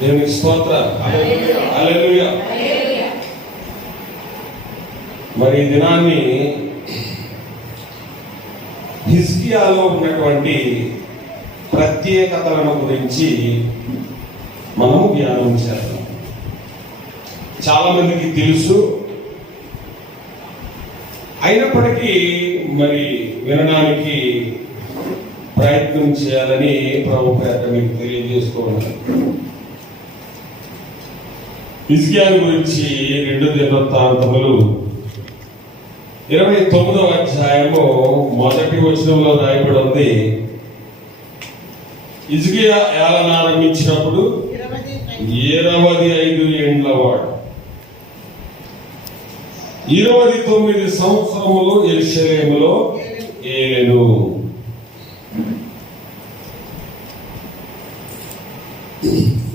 దేవునికి స్తోత్రం. హల్లెలూయా. మరి ఈ దినాన్ని హిజ్కియాలో ఉన్నటువంటి ప్రత్యేకతలను గురించి మనం ధ్యానం చేద్దాం. చాలా మందికి తెలుసు, అయినప్పటికీ మరి వినడానికి ప్రయత్నం చేయాలని ప్రభు పేట మీకు తెలియజేసుకోవాలి. హిజ్కియా గురించి 2 దినవృత్తాంతములు 29వ అధ్యాయము 1వ వచనంలో రాయబడి ఉంది. హిజ్కియా ఏలన ఆరంభించినప్పుడు 25 ఏండ్ల వాడు, 29 సంవత్సరములు యెరూషలేములో ఏలెను.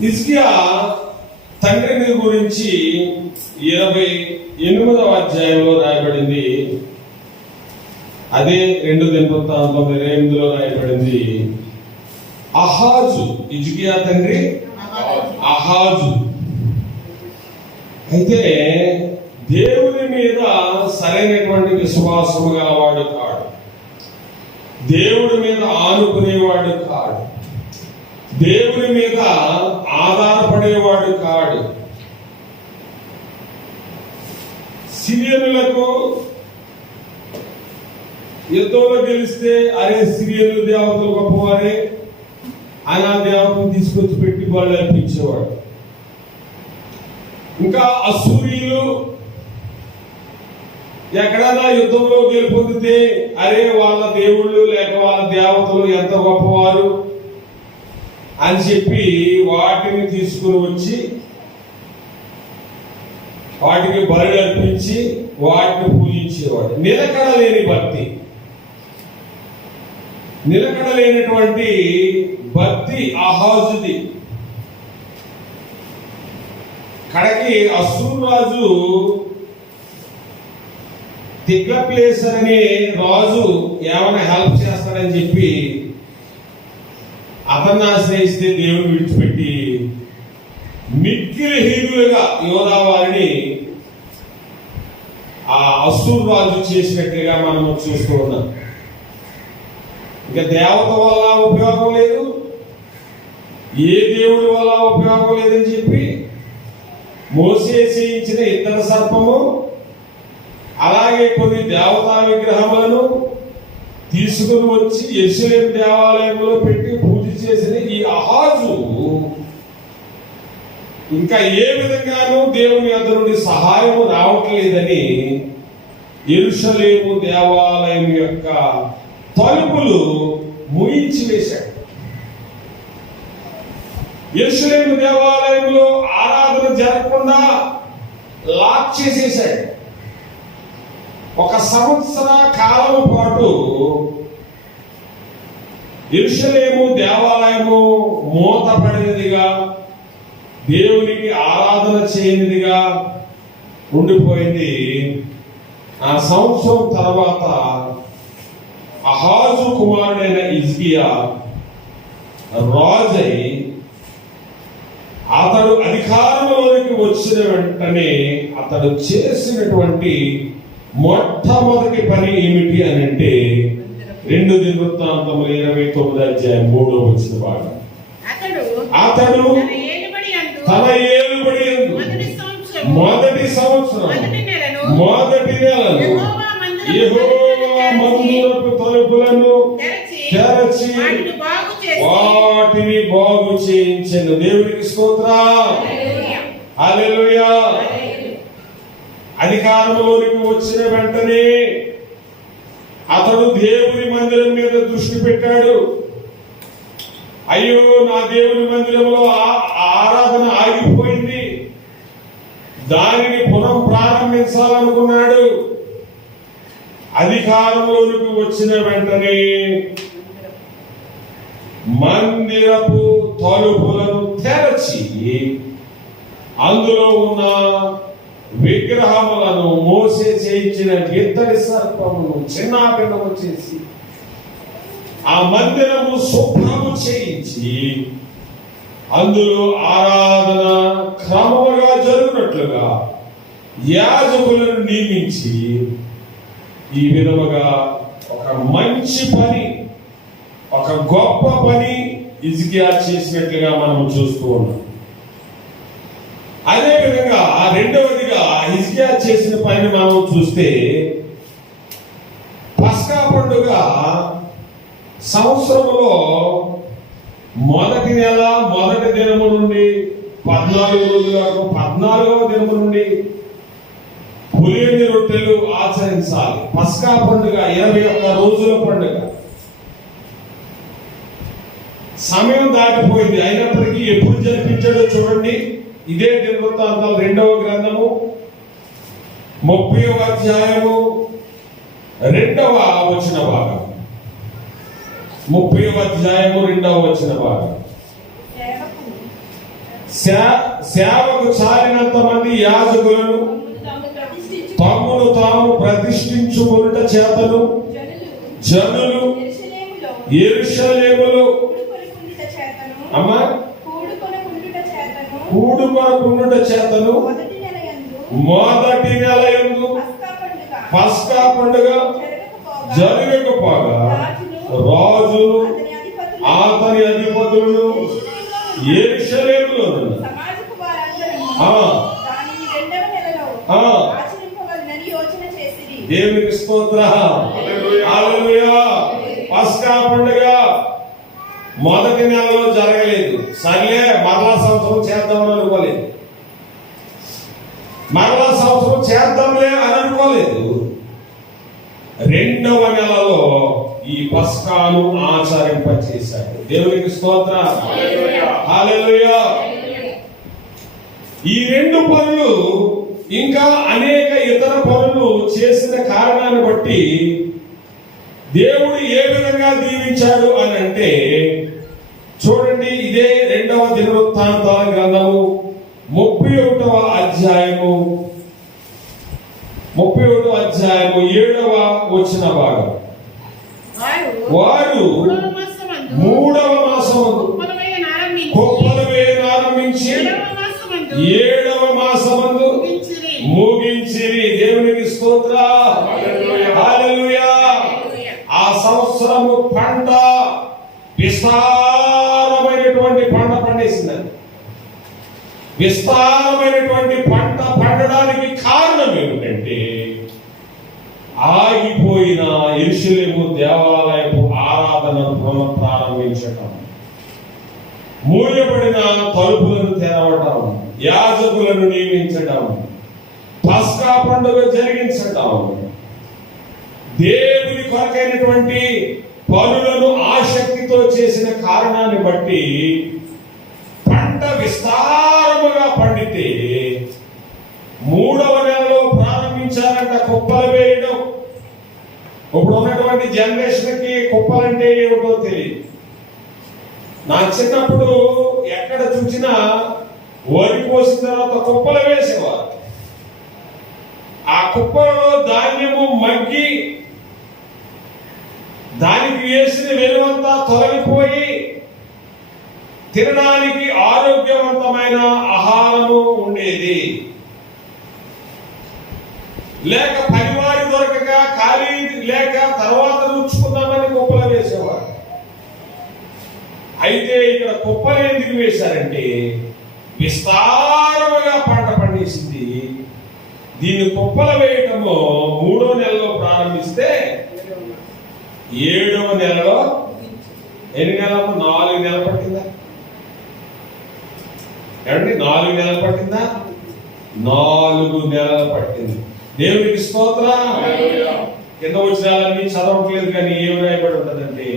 హిజ్కియా తండ్రిని గురించి 28వ అధ్యాయంలో రాయబడింది. అదే 2 దినవృత్తాంతం 28లో రాయబడింది. అహాజు, హిజ్కియా తండ్రి అహాజు. అయితే దేవుని మీద సరైనటువంటి విశ్వాసము గలవాడు కాడు, దేవుడి మీద ఆనుకునేవాడు కాడు, దేవుని మీద ఆధారపడేవాడు కాడు. సిరియనులకు యుద్ధంలో గెలిస్తే అరే సిరియను దేవతలు గొప్పవారే అని ఆ దేవతను తీసుకొచ్చి పెట్టి వాళ్ళు అర్పించేవాడు. ఇంకా అసూరీలు ఎక్కడైనా యుద్ధంలో గెలుపొందితే అరే వాళ్ళ దేవుళ్ళు లేక వాళ్ళ దేవతలు ఎంత గొప్పవారు అని చెప్పి వాటిని తీసుకుని వచ్చి వాటికి బలి అర్పించి వాటిని పూజించేవాడు. నిలకడ లేని భక్తి, నిలకడ లేనటువంటి భక్తి అహాజుది. కడకి అసూరు రాజు తిగ్లత్పిలేసర్ అనే రాజు ఏమైనా హెల్ప్ చేస్తాడని చెప్పి అతన్ని ఆశ్రయిస్తే దేవుని విడిచిపెట్టి మిక్కిలి హీనులుగా యోధా వారిని ఆ అసూరు రాజు చేసినట్లుగా మనం చూస్తూ ఉన్నాం. ఇంకా దేవత వల్ల ఉపయోగం లేదు, ఏ దేవుడి వల్ల ఉపయోగం లేదని చెప్పి మోసే చేయించిన ఇత్తడి సర్పము, అలాగే కొన్ని దేవతా విగ్రహములను తీసుకుని వచ్చి యెరూషలేము దేవాలయంలో పెట్టి పూజ చేసిన ఈ అహాజు ఇంకా ఏ విధంగానూ దేవుని వద్ద నుండి సహాయం రావట్లేదని యెరూషలేము దేవాలయం యొక్క తలుపులు ముయించి వేశాడు. యెరూషలేము దేవాలయంలో ఆరాధన జరగకుండా లాక్ చేసేశాడు. 1 సంవత్సర కాలం పాటు యెరూషలేము దేవాలయము మూతపడినదిగా, దేవునికి ఆరాధన చేయనిదిగా ఉండిపోయింది. ఆ సంవత్సరం తర్వాత అహాజు కుమారుడైన హిజ్కియా రాజై అతడు అధికారంలోకి వచ్చిన వెంటనే అతడు చేసినటువంటి మొట్టమొదటి పని ఏమిటి అని అంటే 2 దినవృత్తాంతములు 29వ అధ్యాయం 3వ వచన భాగం. అతడు తన ఏలుబడి యందు మొదటి సంవత్సరం మొదటి నెలను యెహోవా మందిరపు తలుపులను తెరచి వాటిని బాగు చేయించెను. దేవునికి స్తోత్రం. హల్లెలూయా. అధికారంలోనికి వచ్చిన వెంటనే అతడు దేవుని మందిరం మీద దృష్టి పెట్టాడు. అయ్యో, నా దేవుని మందిరంలో ఆరాధన ఆగిపోయింది, దానిని పునః ప్రారంభించాలనుకున్నాడు. అధికారంలోనికి వచ్చిన వెంటనే మందిరపు తలుపులను తెరచి అందులో ఉన్న విగ్రహములను, మోసే చేయించిన ఇత్తడి సర్పమును చిన్నాభిన్నము చేసి ఆ మందిరము శుభ్రము చేయించి అందులో ఆరాధన క్రమముగా జరుగునట్లుగా యాజకులను నియమించి ఈ విధముగా ఒక మంచి పని, ఒక గొప్ప పని హిజ్కియా చేసినట్లుగా మనం చూస్తూ ఉన్నాం. అదే విధంగా రెండవదిగా హిజ్కియా చేసిన పని మనం చూస్తే, పస్కా పండుగ సంవత్సరంలో మొదటి నెల మొదటి దినము నుండి 14 రోజుల వరకు 14వ దినము నుండి పులియని రొట్టెలు ఆచరించాలి. పస్కా పండుగ 21 రోజుల పండుగ. సమయం దాటిపోయింది, అయినప్పటికీ ఎప్పుడు జరిపించాడో చూడండి. ఇదే దినవృత్తాంతాలు 2వ గ్రంథము 30వ అధ్యాయము 2వ వచన భాగం. 30వ అధ్యాయము 2వ వచన భాగం. సేవకు చాలినంత మంది యాజకులను తమ్మును తాము ప్రతిష్ఠించుకొనుట చేతను జనులు యెరూషలేములో కూడుకొనుట చేతను మొదటి నెల యందు పస్కా పండుగ జరగకపోగా రాజును అతని అధిపతులను యెరూషలేములో దేవునికి స్తోత్రం. హల్లెలూయా. పస్కా పండుగ మొదటి నెలలో జరగలేదు. సర్లే మరలా సంవత్సరం చేద్దామని అనుకోలేదు. మరలా సంవత్సరం చేద్దాంలే అని అనుకోలేదు. 2వ నెలలో ఈ పస్కాను ఆచరింపచేశాడు. దేవునికి స్తోత్రం. హల్లెలూయా. ఈ 2 పనులు ఇంకా అనేక ఇతర పనులు చేసిన కారణాన్ని బట్టి దేవుడు ఏ విధంగా దీవించాడు అని అంటే, చూడండి, ఇదే 2వ దినవృత్తాంతాల గ్రంథము 31వ అధ్యాయము 7వ వచన భాగం. వారు 3వ మాసమందు కుప్పలు వేయనారంభించి 7వ మాసమందు ముగించిరి. దేవునికి స్తోత్రం. హల్లెలూయా. ఆ సంవత్సరము పంట విస్తారమైనటువంటి పంట పండేసిందని. విస్తారమైనటువంటి పంట పండడానికి కారణం ఏమిటంటే, ఆగిపోయిన యెరూషలేము దేవాలయపు ఆరాధనను పునఃప్రారంభించటం, మూయబడిన తలుపులను తెరవటం, యాజకులను నియమించడం, పస్కా పండుగ జరిగించటం, దేవుని కొరకైనటువంటి పనులను ఆసక్తితో చేసిన కారణాన్ని బట్టి పంట విస్తారముగా పండితే 3వ నెలలో ప్రారంభించారంట కుప్పలు వేయడం. ఇప్పుడు ఉన్నటువంటి జనరేషన్ కి కుప్పలంటే ఏమిటో తెలియదు. నా చిన్నప్పుడు ఎక్కడ చూసినా వరి కోసిన తర్వాత కుప్పలు వేసేవారు. ఆ కుప్పలలో ధాన్యము మగ్గి దానికి వేసిన వెలువంతా తొలగిపోయి తినడానికి ఆరోగ్యవంతమైన ఆహారము ఉండేది. లేక పనివారి దొరకక, ఖాళీ లేక తర్వాత ఉంచుకుందామని కుప్పలు వేసేవారు. అయితే ఇక్కడ కుప్పలు ఎందుకు వేశారంటే, విస్తారముగా పంట పండేసింది. దీన్ని కుప్పలు వేయటము 3వ నెలలో ప్రారంభిస్తే 7వ నెలలో ఎన్ని నెలలు? 4 నెలలు పట్టిందా? ఏమండి, 4 నెలలు పట్టిందా? 4 నెలలు పట్టింది. దేవునికి స్తోత్రం. కింద వచ్చినాలన్నీ చదవట్లేదు, కానీ ఏమి రాయబడి ఉంటుందంటే,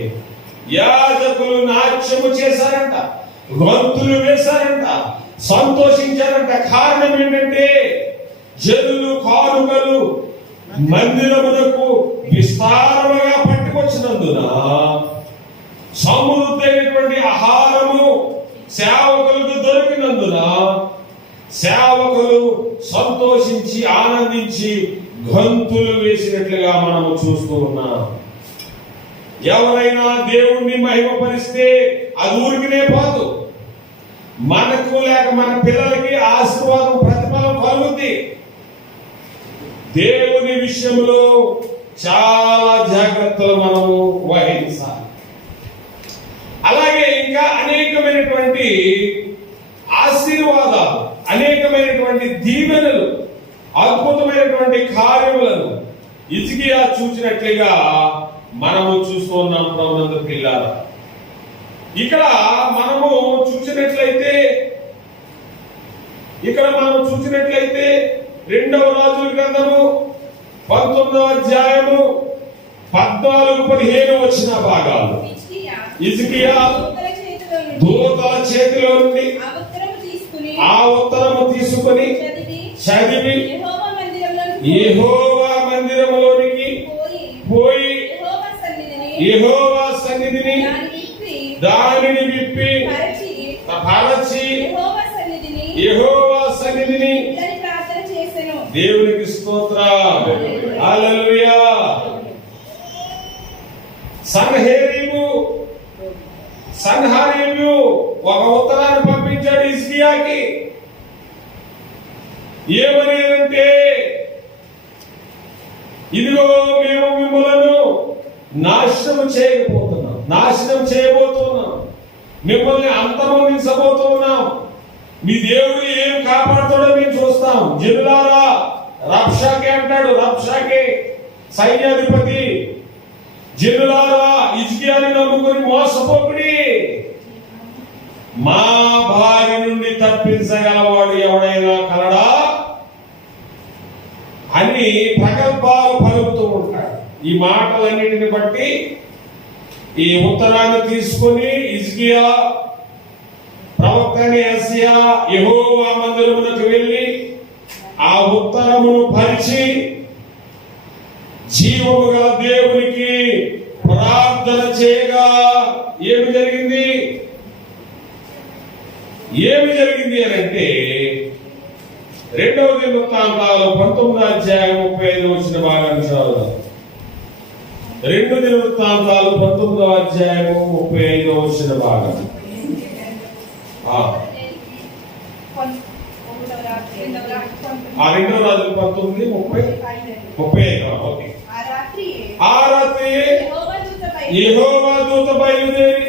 యాజకులు నాట్యము చేశారంట, గొంతులు వేశారంట, సంతోషించారంట. కారణం ఏంటంటే, జనులు కానుకలు మందిరమునకు విస్తారముగా పట్టుకొచ్చినందున సమృద్ధైనటువంటి ఆహారము సేవకులకు దొరికినందున సేవకులు సంతోషించి ఆనందించి గంతులు వేసినట్లుగా మనము చూస్తూ ఉన్నాం. ఎవరైనా దేవుణ్ణి మహిమపరిస్తే అది ఊరికినే పోదు. మనకు లేక మన పిల్లలకి ఆశీర్వాదం ప్రతిఫలం కలుగుద్ది. దేవుని విషయంలో చాలా జాగ్రత్తలు మనము వహించాలి. అలాగే ఇంకా అనేకమైనటువంటి ఆశీర్వాదాలు, అనేకమైనటువంటి దీవెనలు, అద్భుతమైనటువంటి కార్యములను హిజ్కియా చూసినట్లుగా మనము చూస్తూ ఉన్నాం. ప్రభునందు పిల్లారా, ఇక్కడ మనము చూసినట్లయితే 2వ రాజుల గ్రంథము 19వ అధ్యాయము 14-15 వచ్చిన భాగాలు హిజ్కియా దూతల చేతిలో నుండి ఆ ఉత్తరము తీసుకుని చదివి యెహోవా మందిరములోనికి పోయి యెహోవా సన్నిధిని దానిని విప్పి పరచి యెహోవా సన్నిధిని దేవునికి స్తోత్రం. హల్లెలూయా. సన్హరీబు ఒక ఉత్తరాన్ని పంపించాడు హిజ్కియాకి. ఏమని అంటే, ఇదిగో మేము మిమ్మల్ని నాశనం చేయబోతున్నాం, మిమ్మల్ని అంతమొందించబోతున్నాం, మీ దేవుడు ఏం కాపాడుతాడో మేము చూస్తాం. జనులారా, రబ్షాకే అంటాడు, రబ్షాకే సైన్యాధిపతి, జనులారా హిజ్కియాని నమ్ముకుని మోసపోకుడి, మా భార్య నుండి తప్పించగలవాడు ఎవడైనా కలడా అని ప్రగల్భాలు పలుకుతూ ఉంటాడు. ఈ మాటలన్నిటిని బట్టి ఈ ఉత్తరాన్ని తీసుకుని హిజ్కియా ప్రవక్త యెషయా యెహోవా మందిరమునకు వెళ్ళి ఆ ఉత్తరమును పరిచి జీవము గల దేవునికి ప్రార్థన చేయగా ఏమి జరిగింది అని అంటే, 2వ దినవృత్తాంతాలు 19వ అధ్యాయం 35 వచ్చిన భాగాన్ని చదువుదాం. 2 దినవృత్తాంతాలు 19వ అధ్యాయం 35 వచ్చిన భాగం. 2వ రాజులు 19:30-35. ఓకే. ఆ రాత్రి యెహోవా దూత బయలుదేరి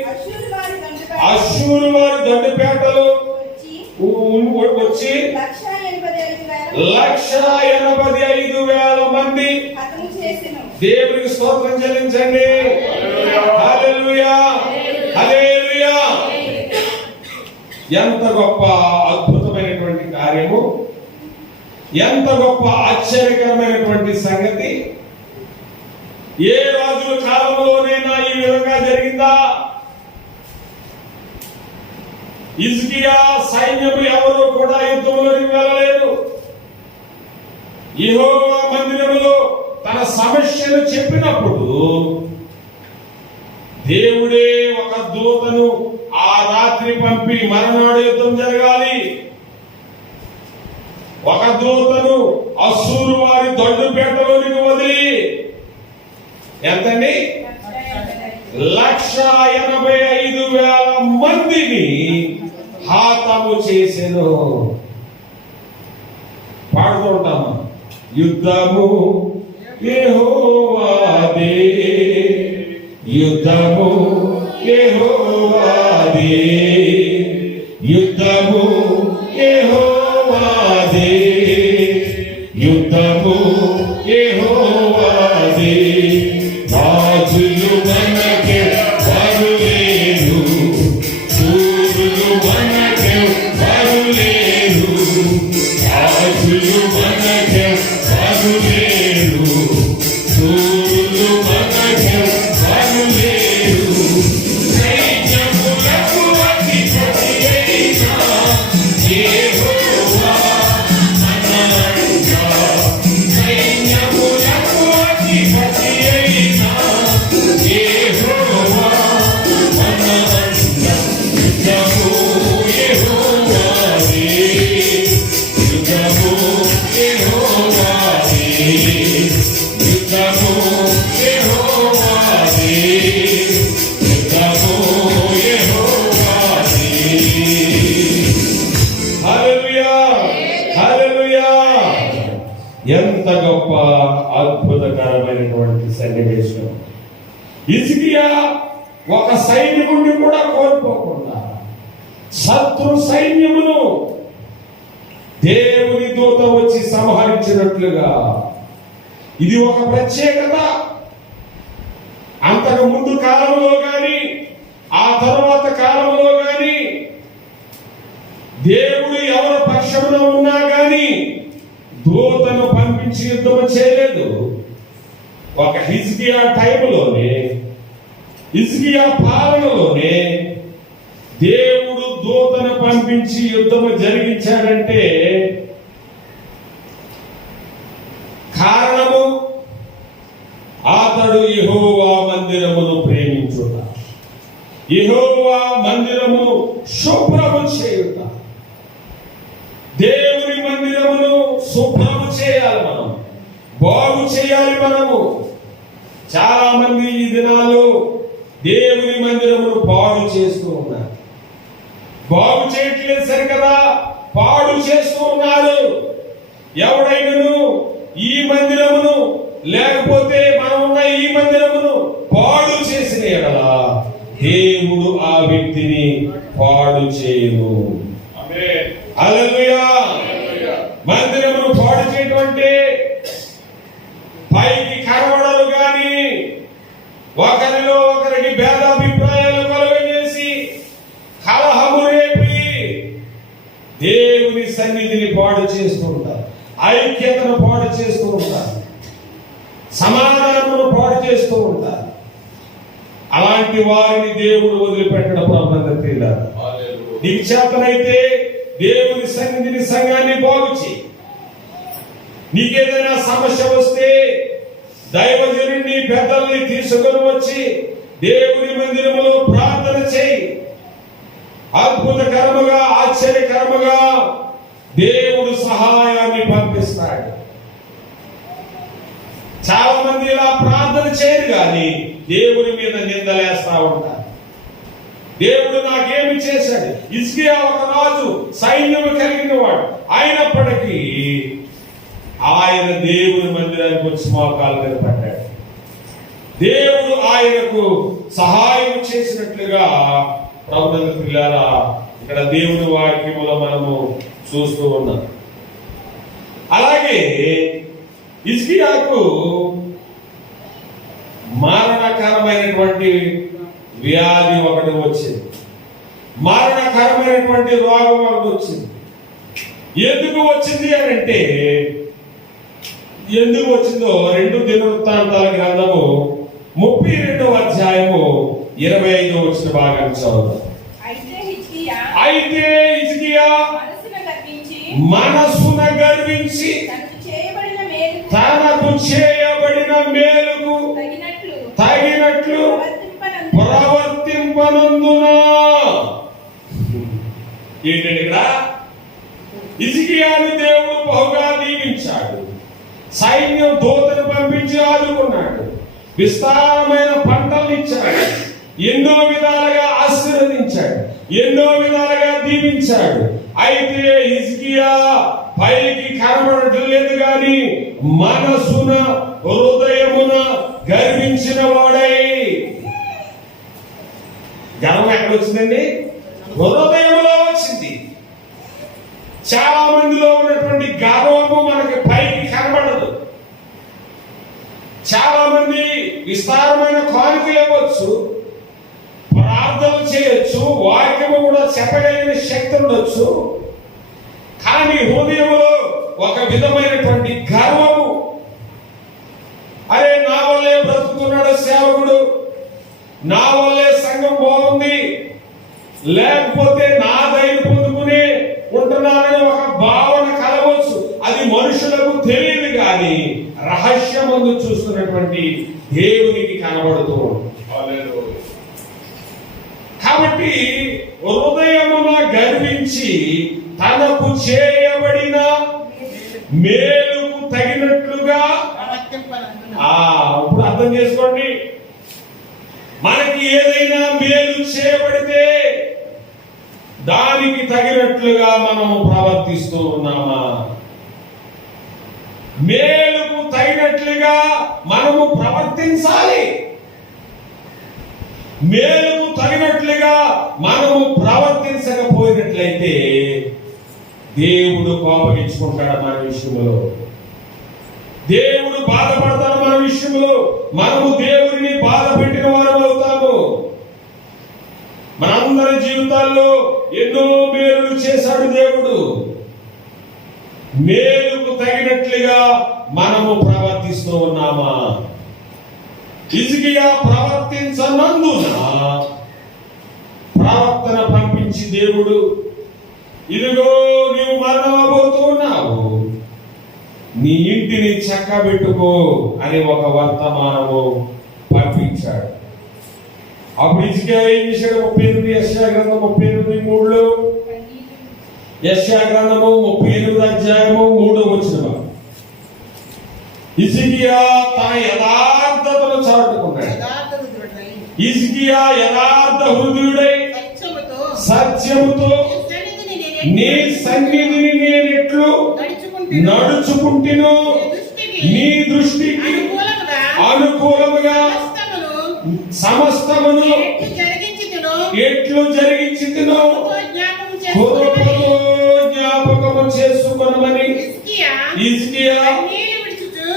అష్షూరు వారి దండుపేటలో వచ్చి 185,000 మంది దేవునికి స్తోత్రం చెల్లించండి. హల్లెలూయా, హల్లెలూయా. ఎంత గొప్ప అద్భుతమైనటువంటి కార్యము, ఎంత గొప్ప ఆశ్చర్యకరమైనటువంటి సంగతి. ఏ రాజుల కాలంలోనైనా ఈ విధంగా జరిగిందా? హిజ్కియా సైన్యము ఎవరు కూడా యుద్ధంలోకి వెళ్ళలేదు. యెహోవా మందిరములో తన సమస్యను చెప్పినప్పుడు దేవుడే ఒక దూతను ఆ రాత్రి పంపి, మరునాడు యుద్ధం జరగాలి, ఒక దూతను అష్షూరు వారి దండుపేటలోనికి వదిలి ఎంతండి 185,000 మందిని హతము చేసెను. పాడుతూ ఉంటామా? యుద్ధము యెహోవాదే, యుద్ధము యెహోవాదే, యుద్ధము యెహోవాదే, యుద్ధము యెహోవాదే. రాజులు మనకే వరులేరు, సూరులు మనకే వరులేరు, రాజులు మనకే వరులేరు, సూరులు మనకే వరులేరు. సైన్యములకు అధిపతి అయిన యెహోవా గొప్ప అద్భుతకరమైనటువంటి సన్నివేశం. హిజ్కియా ఒక సైనికుడిని కూడా కోల్పోకుండా శత్రు సైన్యమును దేవుని దూత వచ్చి సంహరించినట్లుగా ఇది ఒక ప్రత్యేకత. అంతకు ముందు కాలంలో గాని ఆ తరువాత కాలంలో గాని దేవుడు ఎవరి పక్షమున ఉన్నా గాని దూతను పంపించి యుద్ధం చేయలేదు. ఒక హిజ్కియా టైంలోనే, హిజ్కియా పాలనలోనే దేవుడు దూతను పంపించి యుద్ధము జరిగించాడంటే కారణము అతడు యెహోవా మందిరమును ప్రేమించుట, యెహోవా మందిరమును శుభ్రము చేయుట. దేవుని మందిరమును శుభ్రము చేయాలి, మనం బాగు చేయాలి. మనము చాలా మంది ఈ దినాలు దేవుని మందిరమును పాడు చేస్తూ ఉన్నారు. బాగు చేయట్లేదు సరికదా, పాడు చేస్తూ ఉన్నారు. ఎవడైనను ఈ మందిరమును లేకపోతే మనం ఉన్న ఈ మందిరమును పాడు చేసిన ఎడల దేవుడు ఆ వ్యక్తిని పాడు చేయను. హల్లెలూయా. మందిరమును పాడు చేయటం అంటే పైకి కనబడలు గాని ఒకరిలో ఒకరికి భేదాభిప్రాయాలు కలుగజేసి కలహము రేపి దేవుని సన్నిధిని పాడు చేస్తూ ఉంటారు, ఐక్యతను పాడు చేస్తూ ఉంటారు, సమాధానమును పాడు చేస్తూ ఉంటారు. అలాంటి వారిని దేవుడు వదిలిపెట్టడం ప్రభుత్వ. నీకు చేతనైతే దేవుని సన్నిధిని, సంఘాన్ని బాగు చేయి. నీకేదైనా సమస్య వస్తే దైవజనుడిని, పెద్దల్ని తీసుకొని వచ్చి దేవుని మందిరములో ప్రార్థన చేయి. అద్భుతకరముగా, ఆశ్చర్యకరముగా దేవుడు సహాయాన్ని పంపిస్తాడు. చాలా మంది ఇలా ప్రార్థన చేయరు కానీ దేవుని మీద నిందలేస్తా ఉంటారు. దేవుడు నాకేమి చేశాడు? హిజ్కియా ఒక రాజు, సైన్యము కలిగిన వాడు. అయినప్పటికీ ఆయన దేవుని మందిరానికి వచ్చి మోకాళ్ళ మీద పడ్డాడు. దేవుడు ఆయనకు సహాయం చేసినట్లుగా ప్రభునందు పిల్లారా ఇక్కడ దేవుని వాక్యములో మనము చూస్తూ ఉన్నాం. అలాగే హిజ్కియాకు మరణకరమైనటువంటి వ్యాధి ఒకటి వచ్చింది, మరణకరమైనటువంటి రోగం ఒకటి వచ్చింది. ఎందుకు వచ్చింది అని అంటే, ఎందుకు వచ్చిందో 2 దినవృత్తాంతాల గ్రంథము 32వ అధ్యాయము 25వ వచన భాగాన్ని చదువుదాం. అయితే హిజ్కియా మనసున గర్వించి తనకు చేయబడిన మేలుకు తగినట్లు ప్రవర్తింపనందున. ఏంటంటే ఇక్కడ హిజ్కియాను దేవుడు బహుగా దీవించాడు, సైన్యం దూతను పంపించి ఆదుకున్నాడు, విస్తారమైన పంటలు ఇచ్చాడు, ఎన్నో విధాలుగా ఆశీర్వదించాడు, ఎన్నో విధాలుగా దీవించాడు. అయితే హిజ్కియా పైకి కనబడట్లేదు గాని మనసున, హృదయమున గర్వించిన వాడై. గర్వం ఎక్కడ వచ్చిందండి? హృదయంలో వచ్చింది. చాలా మందిలో ఉన్నటువంటి గర్వము మనకి పైకి కనబడదు. చాలా మంది విస్తారమైన కానుకలు ఇవ్వచ్చు, ప్రార్థనలు చేయొచ్చు, వాక్యము కూడా చెప్పగలిగిన శక్తి ఉండొచ్చు, కానీ హృదయంలో ఒక విధమైనటువంటి గర్వము. అరే నా వల్లే బ్రతుకుతున్నాడు సేవకుడు, నా వల్లే సంఘం బాగుంది, లేకపోతే నా దయ పొందుకునే ఉంటున్నానని ఒక భావన కలవచ్చు. అది మనుషులకు తెలియదు కానీ రహస్యమందు చూస్తున్నటువంటి దేవునికి కనబడుతూ ఉంటుంది. కాబట్టి హృదయమున గర్వించి తనకు చేయబడిన మేలుకు తగినట్లుగా. ఇప్పుడు అర్థం చేసుకోండి, మనకి ఏదైనా మేలు చేయబడితే దానికి తగినట్లుగా మనము ప్రవర్తిస్తూ ఉన్నామా? మేలుకు తగినట్లుగా మనము ప్రవర్తించాలి. మేలుకు తగినట్లుగా మనము ప్రవర్తించకపోయినట్లయితే దేవుడు కోపగించుకుంటాడు మన విషయంలో, దేవుడు బాధపడతాడు మన విషయంలో. మనము దేవుడిని బాధ పెట్టిన వారు అవుతాము. మనందరి జీవితాల్లో ఎన్నో మేలు చేశాడు దేవుడు. మేలుకు తగినట్లుగా మనము ప్రవర్తిస్తూ ఉన్నామా? హిజ్కియా ప్రవర్తించనందున ప్రవర్తన పంపించి దేవుడు, ఇదిగో నీవు మరణమబోతూ ఉన్నావు, నీ ఇంటిని చక్కబెట్టుకో అని ఒక వర్తమానము పంపించాడు. అప్పుడు హిజ్కియా ఏం చేశాడు? 38 యెషయా గ్రంథం 38:3లో, యెషయా గ్రంథము 38 అధ్యాయము 3వ వచనం, హిజ్కియా తన యథార్థతను చాటుకున్నాడు. హిజ్కియా యథార్థ హృదయుడై సత్యముతో నీ సన్నిధిని నేనెట్లు నడుచుకుంటును, నీ దృష్టికి అనుకూలముగా సమస్తమును ఎట్లు జరిగించుదునో కృపతో జ్ఞాపకము చేసుకొనమని హిజ్కియా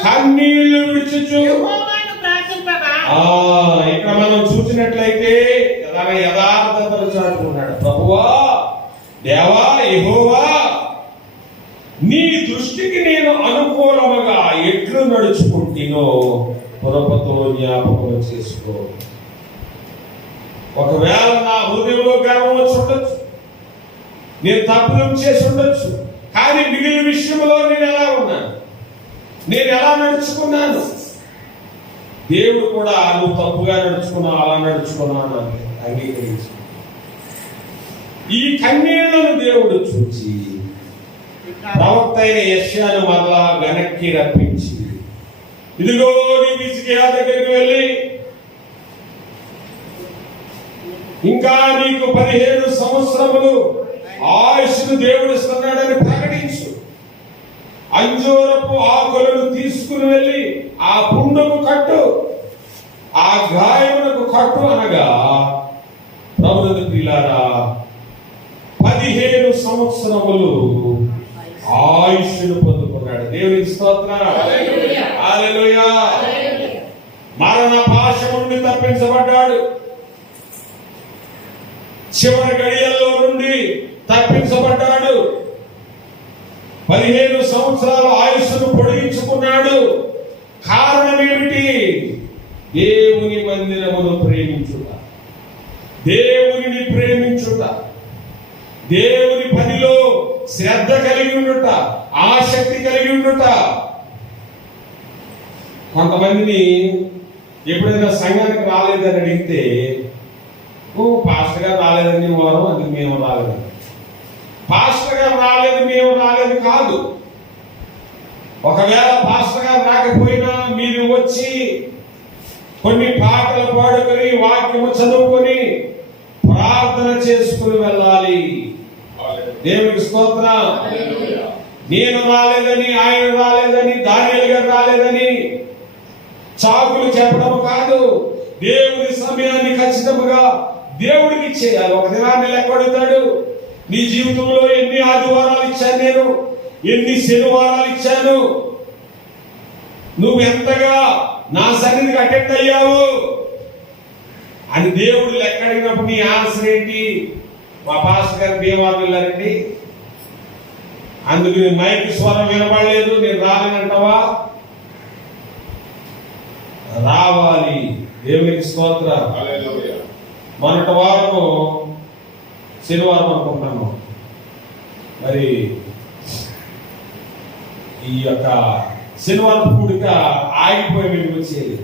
కన్నీళ్లు విడుచుచు. ఇక్కడ మనం చూసినట్లయితే తన యథార్థతను చాటుకున్నాడు. ప్రభువా, దేవా, యెహోవా, నీ దృష్టికి నేను అనుకూలముగా ఎట్లు నడుచుకుంటునో కృపతో జ్ఞాపకం చేసుకో. ఒకవేళ నా హృదయంలో గర్వం వచ్చి ఉండొచ్చు, నేను తప్పులు చేసి ఉండొచ్చు, కానీ మిగిలిన విషయంలో నేను ఎలా ఉన్నాను, నేను ఎలా నడుచుకున్నాను, దేవుడు కూడా నువ్వు తప్పుగా నడుచుకున్నావు, అలా నడుచుకున్నాను అని అంగీకరించు. ఈ కన్నీళ్లను దేవుడు చూచి ప్రవక్త అయిన యెషయాను మరలా వెనక్కి రప్పించి, ఇదిగో నీ హిజ్కియా దగ్గరికి వెళ్ళి, ఇంకా నీకు 15 సంవత్సరములు ఆయుష్ను దేవుడు ఇస్తున్నాడని ప్రకటించు. అంజూరపు ఆకులను తీసుకుని వెళ్ళి ఆ పుండుకు కట్టు, ఆ గాయమునకు కట్టు అనగా, ప్రభువుని ప్రియులారా, 15 సంవత్సరములు ఆయుష్ను పొందుకున్నాడు. దేవునికి స్తోత్రం, హల్లెలూయా. మరణ పాశం నుండి తప్పించబడ్డాడు, చివరి గడియల్లో నుండి తప్పించబడ్డాడు, 15 సంవత్సరాల ఆయుష్ను పొడిగించుకున్నాడు. కారణం ఏమిటి? దేవుని మందిరమును ప్రేమించుట, దేవునిని ప్రేమించుట, దేవుని పనిలో శ్రద్ధ కలిగి ఉండుట, ఆసక్తి కలిగి ఉండుట. కొంతమందిని ఎప్పుడైనా సంఘానికి రాలేదని అడిగితే, పాస్టర్ గారు రాలేదని వారం, అందుకు మేము రాలేదని. పాస్టర్ గారు రాలేదు, మేము రాలేదు కాదు. ఒకవేళ పాస్టర్ గారు రాకపోయినా మీరు వచ్చి కొన్ని పాటలు పాడుకొని, వాక్యము చదువుకొని, ప్రార్థన చేసుకుని వెళ్ళాలి. దేవునికి స్తోత్రం. నేను రాలేదని, ఆయన రాలేదని, దానియేలు గారు రాలేదని చాకులు చెప్పడం కాదు. దేవుని సమయాన్ని ఖచ్చితంగా దేవుడికి ఇచ్చేయాలి. ఒక దినాన్ని లెక్కడుతాడు, నీ జీవితంలో ఎన్ని ఆదివారాలు ఇచ్చాను నేను, ఎన్ని శనివారాలు ఇచ్చాను, నువ్వు ఎంతగా నా సన్నిధికి అటెండ్ అయ్యావు అని దేవుడు లెక్క అడిగినప్పుడు నీ ఆన్సర్ ఏంటి? మా పాస్టర్ గారు భీమవరం వెళ్ళారండి, అందుకు మైక్ స్వరం వినపడలేదు, నేను రాలేనంటావా? రావాలి. దేవునికి స్తోత్రం. మొన్నటి వారము శనివారం అనుకుంటున్నాను, మరి ఈ యొక్క శనివారం కూడిక ఆగిపోయి మీకు వచ్చేది.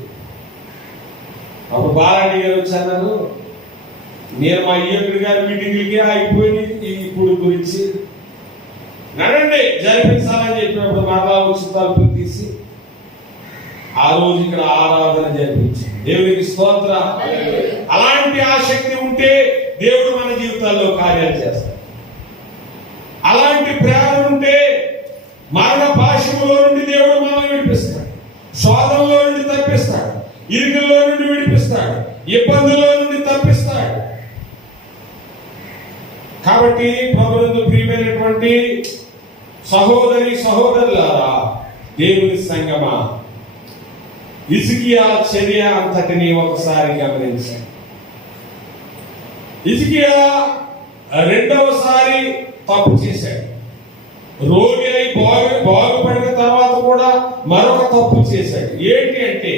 అప్పుడు బాలాజీ గారు వచ్చారు, నేను మా ఈయకుడి గారి మీటింగ్లకి ఆగిపోయింది ఈ కూడి గురించి, నడండి జరిపించాలని చెప్పినప్పుడు మరలా వచ్చి తలుపులు తీసి ఆ రోజు ఇక్కడ ఆరాధన జరిపించింది. దేవునికి స్తోత్రం. అలాంటి ఆసక్తి ఉంటే దేవుడు మన జీవితాల్లో కార్యాలు చేస్తాడు. అలాంటి ప్రేమ ఉంటే మరణ పాశములో నుండి దేవుడు మనల్ని విడిపిస్తాడు. శోధనలో నుండి తప్పిస్తాడు, ఇరుకుల్లో నుండి విడిపిస్తాడు, ఇబ్బందుల్లో నుండి తప్పిస్తాడు. కాబట్టి ప్రభువునందు ప్రియమైనటువంటి సహోదరి సహోదరులారా, దేవుని సంగమా, హిజ్కియా చర్య అంతటిని ఒకసారి గమనించండి. హిజ్కియా రెండవసారి తప్పు చేశాడు. రోగి అయి బాగుపడిన తర్వాత కూడా మరొక తప్పు చేశాడు. ఏంటి అంటే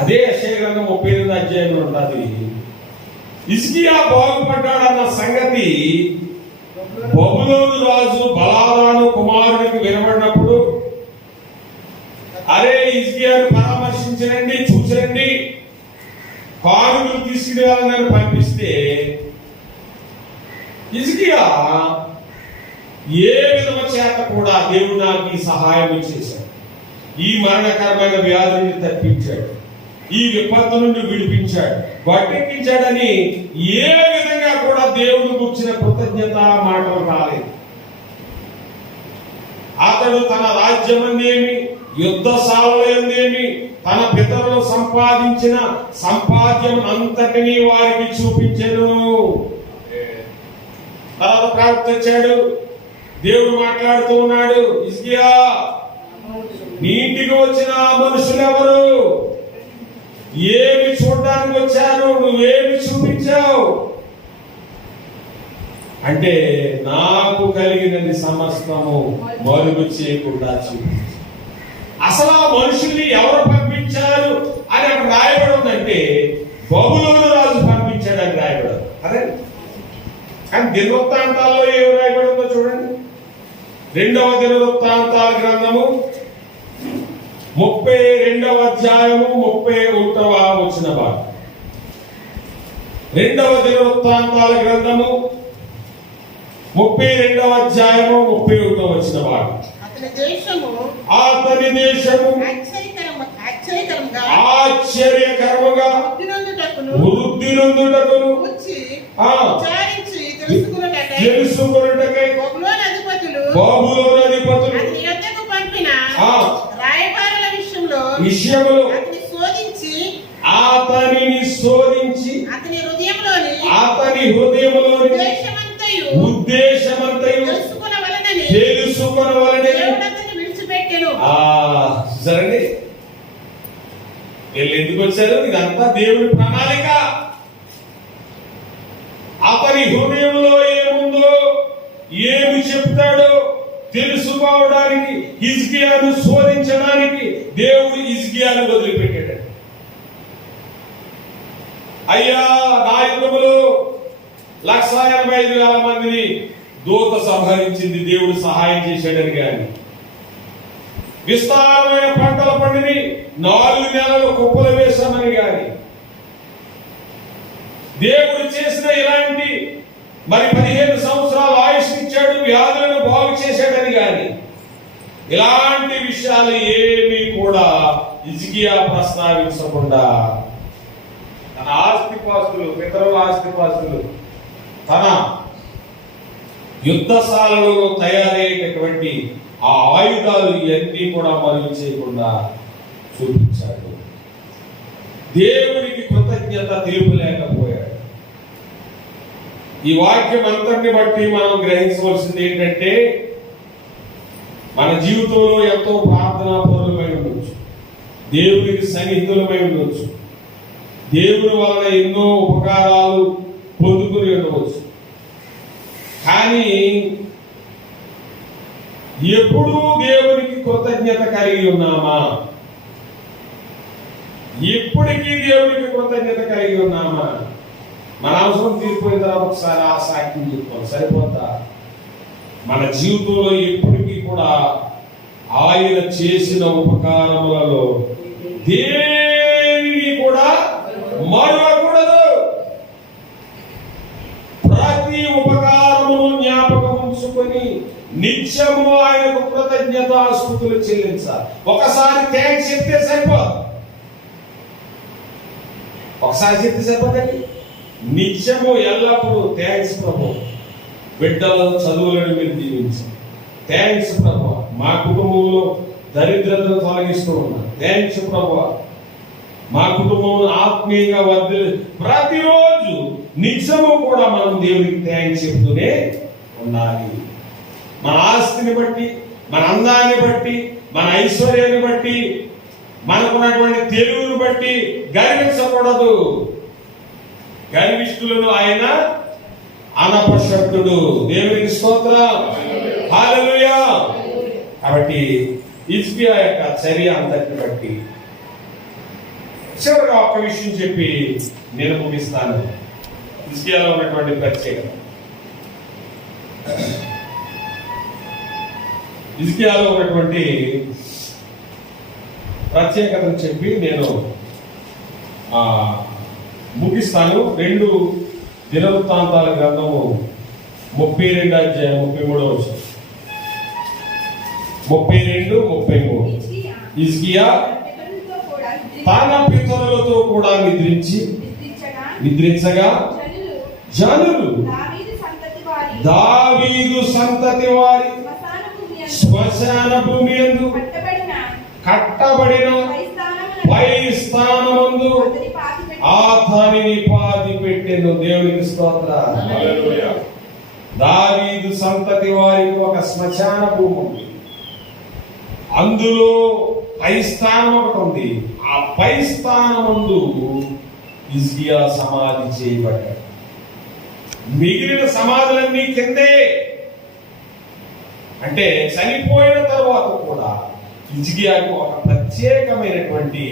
అదే యెషయా గ్రంథం 38వ అధ్యాయంలో ఉంటుంది. హిజ్కియా బాగుపడ్డాడన్న సంగతి బబులోను రాజు బలారాను కుమారునికి వినబడినప్పుడు, అరే హిజ్కియాను పరామర్శించరండి, చూచరండి, కానుకలు తీసుకురావాలని పంపిస్తే హిజ్కియా ఏ విధమ చేత కూడా దేవుడు నాకు ఈ సహాయం చేశాడు, ఈ మరణకరమైన వ్యాధిని తప్పించాడు, ఈ విపత్తు నుండి విడిపించాడు, గట్టెక్కించాడని ఏ విధంగా కూడా దేవుని గురించిన కృతజ్ఞత మాటలు రాలేదు. అతడు తన రాజ్యమందేమి, యుద్ధశాలయందేమి, తన పితరులు సంపాదించిన సంపాద్యం అంతటినీ వారికి చూపించెను. తర్వాత ప్రవక్త వచ్చాడు, దేవుడు మాట్లాడుతూ ఉన్నాడు, హిజ్కియా నీ ఇంటికి వచ్చిన మనుషులు ఎవరు, ఏమి చూడడానికి వచ్చారు, నువ్వేమి చూపించావు అంటే, నాకు కలిగినది సమస్తము మరుగు చేయకుండా చూపించావు. అసలు ఆ మనుషుల్ని ఎవరు పంపించారు అని అక్కడ రాయబడి ఉందంటే బబులోను రాజు పంపించాడని రాయబడి. అదే కానీ దినవృత్తాంతాల్లో ఏమి రాయబడి ఉందో చూడండి. 2వ దినవృత్తాంతాల గ్రంథము 32వ అధ్యాయము 31వ వచన భాగం. 2వ దినవృత్తాంతాల గ్రంథము 32వ అధ్యాయము 31వ వచన భాగం. అతని దేశము ఆశ్చర్యకరముగా వృద్ధి నొందుటకును తెలుసుకొనుటకై బబులోను అధిపతులు విషయములో అతనిని శోధించి అతని హృదయములోని ఉద్దేశమంతయు తెలుసుకొనవలెనని చూసారండి. వీళ్ళు ఎందుకు వచ్చారు? ఇదంతా దేవుని ప్రణాళిక. అతని హృదయంలో ఏముందో, ఏమి చెప్తాడో తెలుసుకోవడానికి, హిజ్కియాను శోధించడానికి దేవుడు హిజ్కియాను వదిలిపెట్టాడు. అయ్యా నా యుగములో 185,000 మందిని దూత సంహరించింది, దేవుడు సహాయం చేశాడని గాని, విస్తారమైన పంటల పండిని 4 నెలలు కుప్పలు వేశామని గాని, దేవుడు చేసిన ఇలాంటి 15 సంవత్సరాలు ఆయుష్ ఇచ్చాడు, వ్యాధులను బాగు చేశాడని గాని, ఇలాంటి విషయాలు ఏమీ కూడా హిజ్కియా ప్రస్తావించకుండా తన ఆస్తిపాస్తులు, పితరుల ఆస్తిపాస్తులు, తన యుద్ధశాలలో తయారయ్యేటటువంటి ఆ ఆయుధాలు ఇవన్నీ కూడా మరుగు చేయకుండా చూపించాడు. దేవునికి కృతజ్ఞత తెలుపలేకపోయాడు. ఈ వాక్యం అంతటిని బట్టి మనం గ్రహించవలసింది ఏంటంటే, మన జీవితంలో ఎంతో ప్రార్థనా పరులమై ఉండొచ్చు, దేవునికి సన్నిహితులమై ఉండొచ్చు, దేవుని వలన ఎన్నో ఉపకారాలు పొందుకుని ఉండవచ్చు. కానీ ఎప్పుడూ దేవునికి కృతజ్ఞత కలిగి ఉన్నామా? ఎప్పటికీ దేవునికి కృతజ్ఞత కలిగి ఉన్నామా? మన అవసరం తీరిపోయిన తర్వాత ఒకసారి ఆ సాక్ష్యం చెప్తాం, సరిపోతా? మన జీవితంలో ఎప్పటికీ కూడా ఆయన చేసిన ఉపకారములలో దేనిని కూడా మరవకూడదు. ప్రతి ఉపకారమును జ్ఞాపకం ఉంచుకొని నిత్యము ఆయనకు కృతజ్ఞతాస్తుతులు చెల్లించాలి. ఒకసారి థ్యాంక్స్ చెప్తే సరిపోదు, ఒకసారి చెప్తే సరిపోదండి. నిత్యము ఎల్లప్పుడూ థ్యాంక్స్ ప్రభు, బిడ్డల చదువులను మీరు దీవించండి, థ్యాంక్స్ ప్రభు, మా కుటుంబంలో దరిద్రతను తొలగిస్తూ ఉన్నాను. థ్యాంక్స్ ప్రభువా. మా కుటుంబం ఆత్మీయంగా వర్ధిల్లి ప్రతిరోజు నిత్యము కూడా మనం దేవునికి థ్యాంక్స్ చెప్తూనే ఉండాలి. మన ఆస్తిని బట్టి, మన అందాన్ని బట్టి, మన ఐశ్వర్యాన్ని బట్టి, మనకున్నటువంటి తెలుగును బట్టి గర్వించకూడదు. గర్విష్ఠులను ఆయన అనపశక్తుడు. దేవునికి స్తోత్రం. హల్లెలూయా. కాబట్టి హిజ్కియా యొక్క చర్య అంతటిని బట్టి చివరిగా ఒక్క విషయం చెప్పి నేను ముగిస్తాను. హిజ్కియాలో ఉన్నటువంటి ప్రత్యేకత, హిజ్కియాలో ఉన్నటువంటి ప్రత్యేకతను చెప్పి నేను ముగిస్తాను. 2 దినవృత్తాంతాల గ్రంథము 32 అధ్యాయం 33వ వచనం. 32, 33. హిజ్కియా తన పితరులతో కూడా నిద్రించగా జనులు దావీదు సంతతి వారి శ్మశాన భూమి యందు కట్టబడిన పై స్థానమందు అతనిని పాతి పెట్టెను. దేవునికి స్తోత్రం. హల్లెలూయా. దావీదు సంతతి వారికి ఒక శ్మశాన భూమి ఉంది. అందులో పై స్థానం ఒకటి ఉంది. ఆ పై స్థానమందు హిజ్కియా సమాధి చేయబడ్డాడు. మిగిలిన సమాధులన్నీ కిందే. అంటే చనిపోయిన తర్వాత కూడా హిజ్కియాకు ఒక ప్రత్యేకమైనటువంటి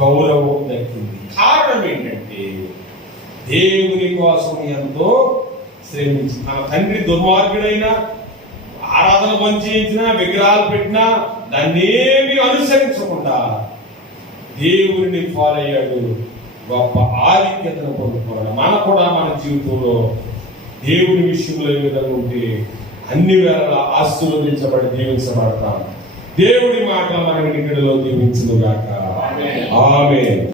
గౌరవం దక్కింది. కారణం ఏంటంటే దేవుని కోసం ఎంతో శ్రమించి, తన తండ్రి దుర్మార్గుడైనా, ఆరాధన బంద్ చేయించినా, విగ్రహాలు పెట్టినా దాన్నేమి అనుసరించకుండా దేవుడిని ఫాలో అయ్యాడు. గొప్ప ఆధిక్యతను పొందుకున్నాడు. మనం కూడా మన జీవితంలో దేవుని విషయంలో ఏ విధంగా ఉంటే అన్ని వేళలా ఆశీర్వదించబడి దీవించబడతాం. దేవుడి మాట మన వినికిడిలో దీవించును గాక. ఆమేన్.